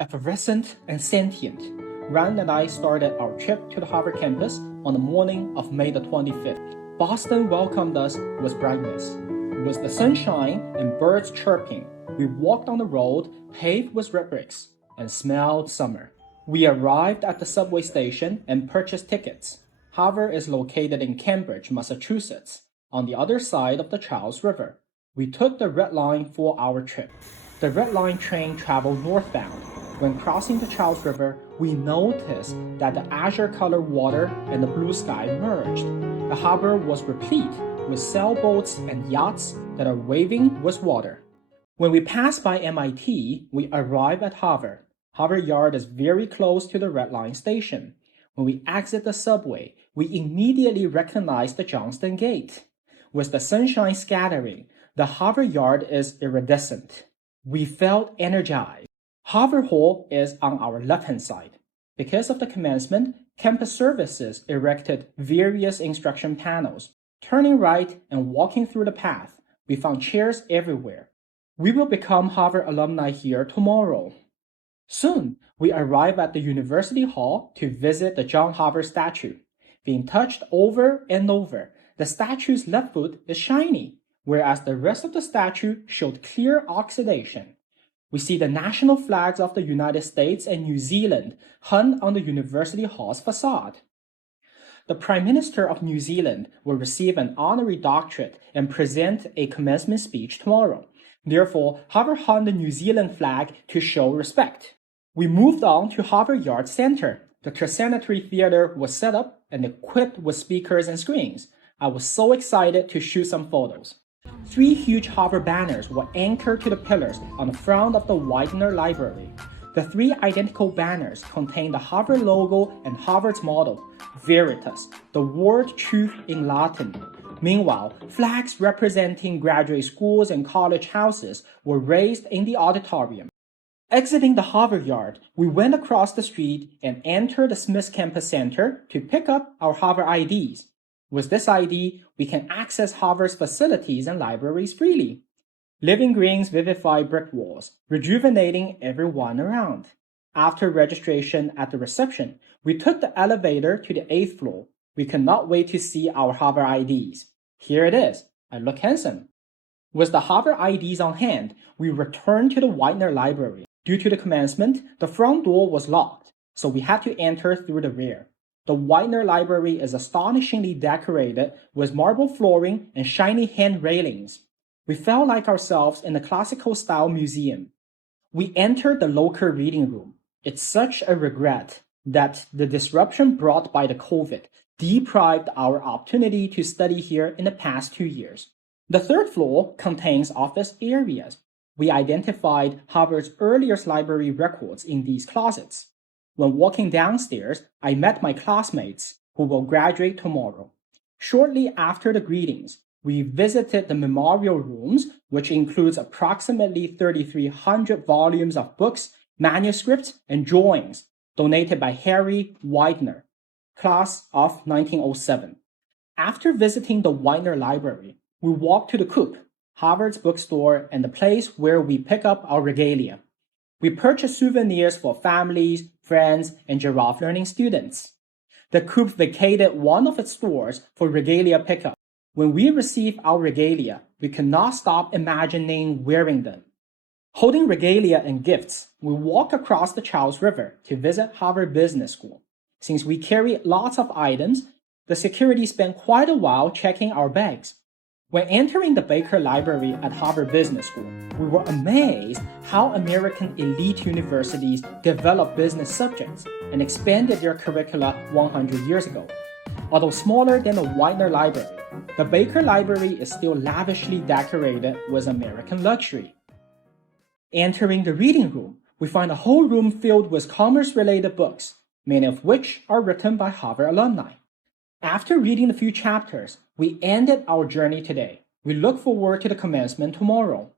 effervescent and sentient, Rand and I started our trip to the Harvard campus on the morning of May the 25th. Boston welcomed us with brightness. With the sunshine and birds chirping, we walked on the road paved with red bricks and smelled summer. We arrived at the subway station and purchased tickets. Harvard is located in Cambridge, Massachusetts, on the other side of the Charles River. We took the Red Line for our trip. The Red Line train traveled northbound. When crossing the Charles River, we noticed that the azure-colored water and the blue sky merged. The harbor was replete with sailboats and yachts that are waving with water. When we passed by MIT, we arrived at Harvard. Harvard Yard is very close to the Red Line station. When we exit the subway, we immediately recognize the Johnston Gate. With the sunshine scattering, the Harvard Yard is iridescent. We felt energized. Harvard Hall is on our left-hand side. Because of the commencement, campus services erected various instruction panels. Turning right and walking through the path, we found chairs everywhere. We will become Harvard alumni here tomorrow. Soon, we arrive at the University Hall to visit the John Harvard statue. Being touched over and over, the statue's left foot is shiny, whereas the rest of the statue showed clear oxidation. We see the national flags of the United States and New Zealand hung on the University Hall's facade. The Prime Minister of New Zealand will receive an honorary doctorate and present a commencement speech tomorrow. Therefore, Harvard hung the New Zealand flag to show respect. We moved on to Harvard Yard Center. The Tercentenary Theater was set up and equipped with speakers and screens. I was so excited to shoot some photos. 3 huge Harvard banners were anchored to the pillars on the front of the Widener Library. The 3 identical banners contain the Harvard logo and Harvard's motto, Veritas, the word truth in Latin. Meanwhile, flags representing graduate schools and college houses were raised in the auditorium. Exiting the Harvard Yard, we went across the street and entered the Smith Campus Center to pick up our Harvard IDs. With this ID, we can access Harvard's facilities and libraries freely. Living greens vivify brick walls, rejuvenating everyone around. After registration at the reception, we took the elevator to the 8th floor. We could not wait to see our Harvard IDs. Here it is. I look handsome. With the Harvard IDs on hand, we returned to the Widener Library. Due to the commencement, the front door was locked, so we had to enter through the rear. The Widener Library is astonishingly decorated with marble flooring and shiny hand railings. We felt like ourselves in a classical-style museum. We entered the local reading room. It's such a regret that the disruption brought by the COVID deprived our opportunity to study here in the past 2 years. The 3rd floor contains office areas. We identified Harvard's earliest library records in these closets. When walking downstairs, I met my classmates who will graduate tomorrow. Shortly after the greetings, we visited the memorial rooms, which includes approximately 3,300 volumes of books, manuscripts, and drawings donated by Harry Widener, class of 1907. After visiting the Widener Library, we walked to the Coop, Harvard's bookstore, and the place where we pick up our regalia. We purchased souvenirs for families, friends, and giraffe learning students. The Coop vacated one of its stores for regalia pickup. When we received our regalia, we could not stop imagining wearing them. Holding regalia and gifts, we walked across the Charles River to visit Harvard Business School. Since we carried lots of items, the security spent quite a while checking our bags. When entering the Baker Library at Harvard Business School, we were amazed how American elite universities developed business subjects and expanded their curricula 100 years ago. Although smaller than the Widener Library, the Baker Library is still lavishly decorated with American luxury. Entering the reading room, we find a whole room filled with commerce-related books, many of which are written by Harvard alumni. After reading a few chapters, we ended our journey today. We look forward to the commencement tomorrow.